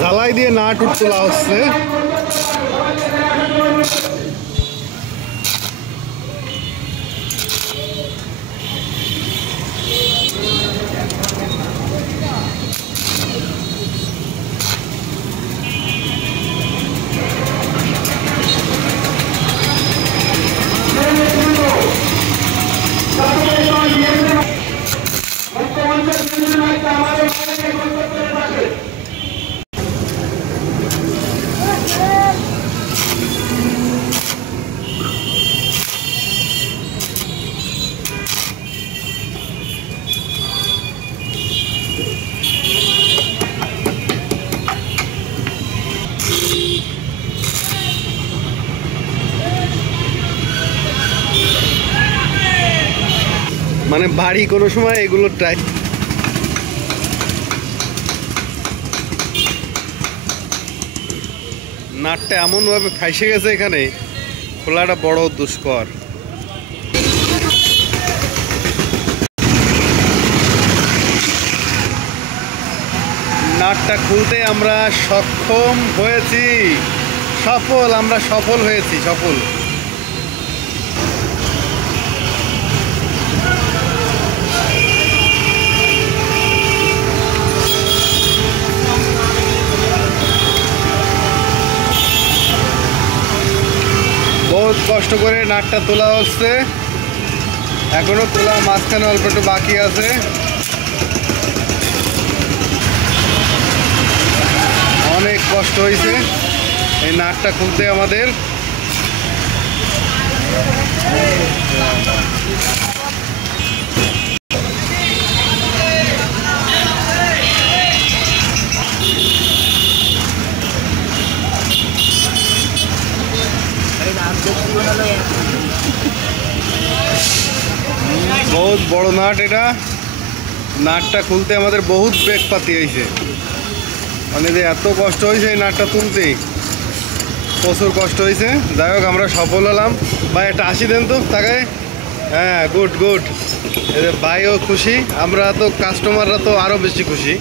ঝালাই দিয়ে নাট তোলা হচ্ছে। মানে বাড়ি কোনো সময় এগুলো ট্রাই নাটটা এমনভাবে ফাইসে গেছে এখানে, খোলাটা বড় দুষ্কর। নাটটা খুলতে আমরা সক্ষম হয়েছি, আমরা সফল হয়েছি, সফল। বহুত কষ্ট করে নাটটা তোলা হচ্ছে, এখনো তোলা মাঝখানে অল্প একটু বাকি আছে। অনেক কষ্ট হয়েছে এই নাটটা খুলতে আমাদের। বহুত বড় নাট এটা, নাটটা খুলতে আমাদের বহুত বেগ পাতি হয়েছে, মানে যে এত কষ্ট হয়েছে এই নাটটা তুলতেই, প্রচুর কষ্ট হয়েছে। যাই হোক আমরা সফল হলাম। ভাই একটা আসি দেন তো তাকে। হ্যাঁ, গুড গুড। ভাইও খুশি, আমরা তো কাস্টমাররা তো আরও বেশি খুশি।